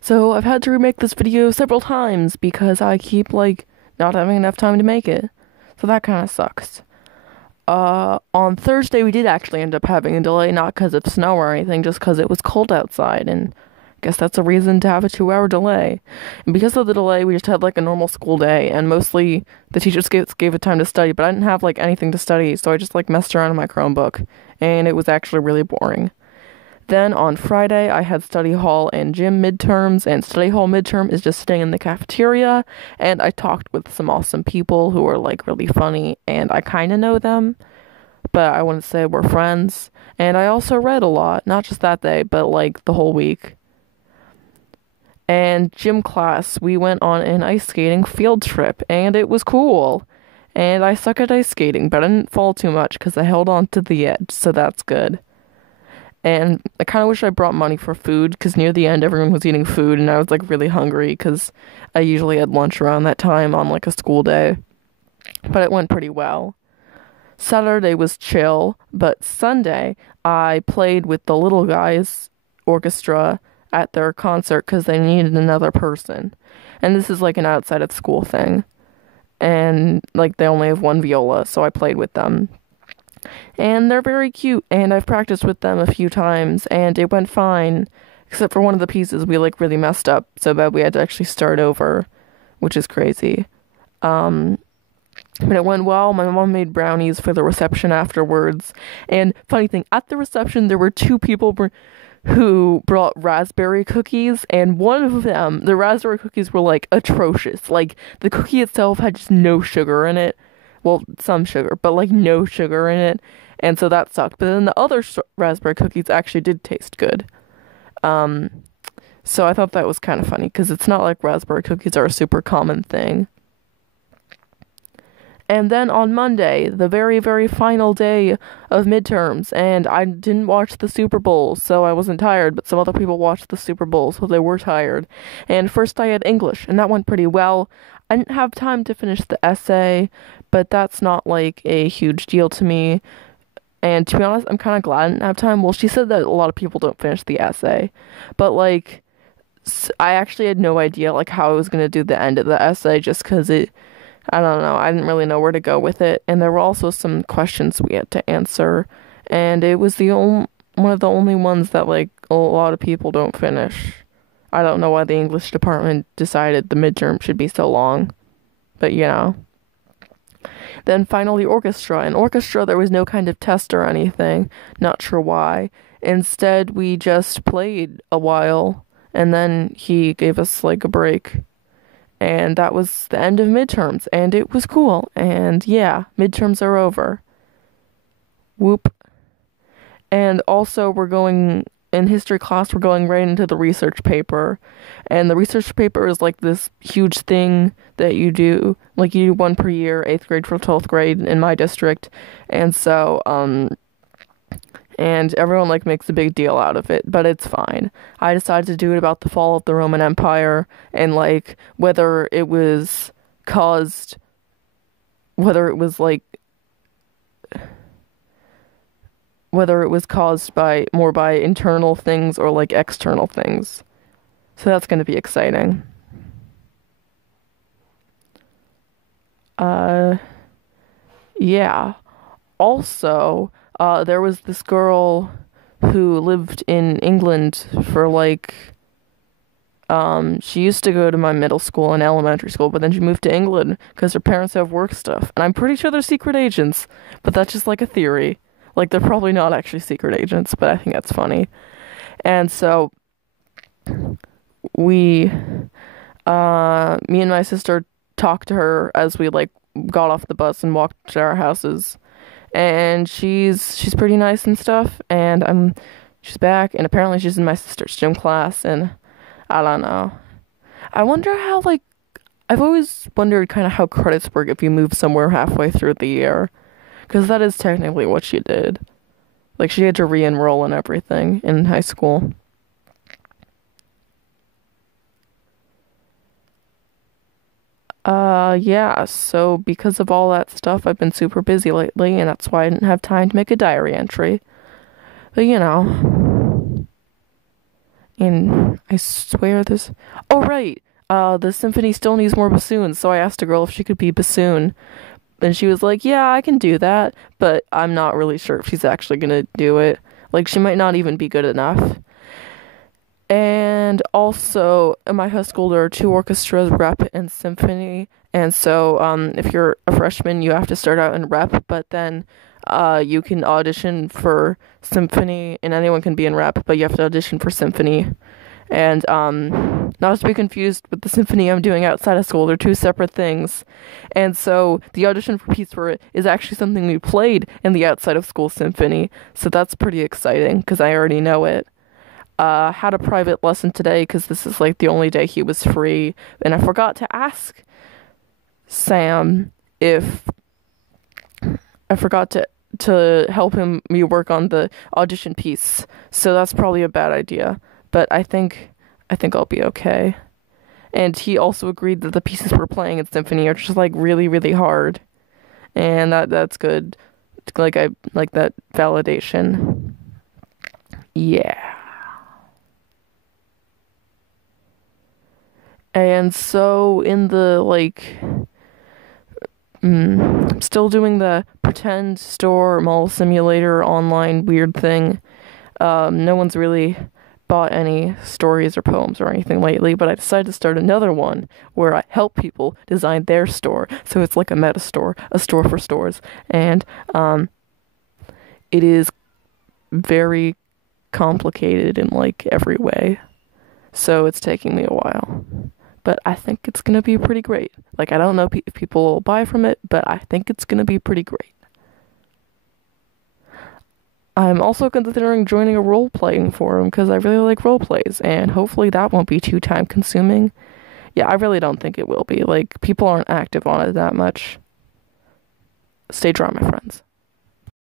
So I've had to remake this video several times because I keep, like, not having enough time to make it. So that kind of sucks. On Thursday we did actually end up having a delay, not because of snow or anything, just because it was cold outside, and I guess that's a reason to have a 2 hour delay. And because of the delay, we just had, like, a normal school day, and mostly the teachers gave it time to study, but I didn't have, like, anything to study, so I just, like, messed around in my Chromebook, and it was actually really boring. Then on Friday, I had study hall and gym midterms, and study hall midterm is just sitting in the cafeteria, and I talked with some awesome people who are, like, really funny, and I kind of know them, but I wouldn't say we're friends. And I also read a lot, not just that day, but, like, the whole week. And gym class, we went on an ice skating field trip, and it was cool. And I suck at ice skating, but I didn't fall too much because I held on to the edge, so that's good. And I kind of wish I brought money for food, because near the end everyone was eating food, and I was, like, really hungry, because I usually had lunch around that time on, like, a school day. But it went pretty well. Saturday was chill, but Sunday I played with the Little Guys orchestra at their concert because they needed another person. And this is, like, an outside of school thing. And, like, they only have one viola, so I played with them. And they're very cute, and I've practiced with them a few times, and it went fine, except for one of the pieces we, like, really messed up so bad we had to actually start over, which is crazy. But it went well. My mom made brownies for the reception afterwards, and funny thing, at the reception there were two people who brought raspberry cookies, and one of them, the raspberry cookies were, like, atrocious. Like, the cookie itself had just no sugar in it. Well, some sugar, but, like, no sugar in it, and so that sucked. But then the other raspberry cookies actually did taste good. So I thought that was kind of funny, because it's not like raspberry cookies are a super common thing. And then on Monday, the very, very final day of midterms, and I didn't watch the Super Bowl, so I wasn't tired, but some other people watched the Super Bowl, so they were tired. And first I had English, and that went pretty well. I didn't have time to finish the essay, but that's not, like, a huge deal to me. And to be honest, I'm kind of glad I didn't have time. Well, she said that a lot of people don't finish the essay, but, like, I actually had no idea, like, how I was going to do the end of the essay, just because I don't know, I didn't really know where to go with it, and there were also some questions we had to answer, and it was one of the only ones that, like, a lot of people don't finish. I don't know why the English department decided the midterm should be so long, but, you know. Then finally orchestra. In orchestra there was no kind of test or anything, not sure why. Instead we just played a while, and then he gave us, like, a break. And that was the end of midterms, and it was cool. And yeah, midterms are over. Whoop. And also in history class, we're going right into the research paper. And the research paper is, like, this huge thing that you do. Like, you do one per year, 8th grade for 12th grade in my district. And so, and everyone, like, makes a big deal out of it, but it's fine. I decided to do it about the fall of the Roman Empire, and, like, whether it was caused by more by internal things or, like, external things. So that's going to be exciting. Yeah. Also, there was this girl who lived in England for, like, she used to go to my middle school and elementary school, but then she moved to England because her parents have work stuff. And I'm pretty sure they're secret agents, but that's just, like, a theory. Like, they're probably not actually secret agents, but I think that's funny. And so, me and my sister talked to her as we, like, got off the bus and walked to our houses. And she's pretty nice and stuff, and she's back, and apparently she's in my sister's gym class, and I don't know. I wonder how, like, I've always wondered kind of how credits work if you move somewhere halfway through the year, because that is technically what she did. Like, she had to re-enroll and everything in high school. Yeah, so because of all that stuff, I've been super busy lately, and that's why I didn't have time to make a diary entry. But, you know. And I swear this. Oh, right. The symphony still needs more bassoons, so I asked a girl if she could be bassoon. And she was like, yeah, I can do that, but I'm not really sure if she's actually gonna do it. Like, she might not even be good enough. And also, in my high school, there are two orchestras, rep and symphony. And so, if you're a freshman, you have to start out in rep, but then you can audition for symphony, and anyone can be in rep, but you have to audition for symphony. And not to be confused with the symphony I'm doing outside of school, they're two separate things. And so the audition for piece for it is actually something we played in the outside of school symphony. So that's pretty exciting because I already know it. Had a private lesson today because this is like the only day he was free, and I forgot to ask Sam if I forgot to help me work on the audition piece. So that's probably a bad idea, but I think I'll be okay. And he also agreed that the pieces we're playing in symphony are just like really really hard, and that's good. Like I like that validation. Yeah. And so in the still doing the pretend store mall simulator online weird thing. No one's really bought any stories or poems or anything lately, but I decided to start another one where I help people design their store. So it's like a meta store, a store for stores, and it is very complicated in like every way. So it's taking me a while. But I think it's going to be pretty great. Like, I don't know if people will buy from it, but I think it's going to be pretty great. I'm also considering joining a role-playing forum because I really like role-plays, and hopefully that won't be too time-consuming. Yeah, I really don't think it will be. Like, people aren't active on it that much. Stay dry, my friends.